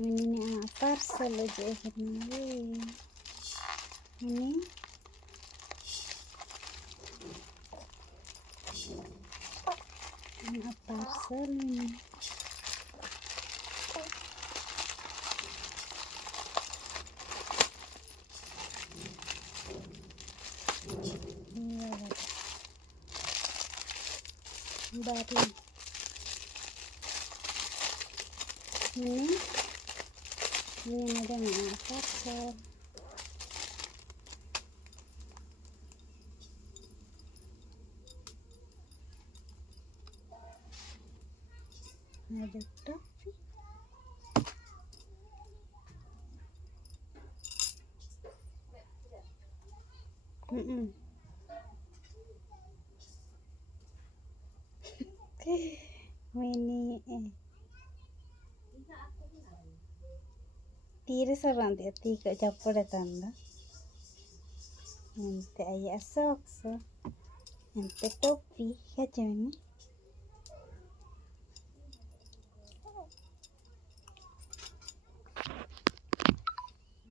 Ini parsol aja ini parsol ini. Baru ini ada mana parsol. Ada topi. Mini tiri sarang dia tiga capur tanda. Nanti ayah socks, nanti topi, ya cuman.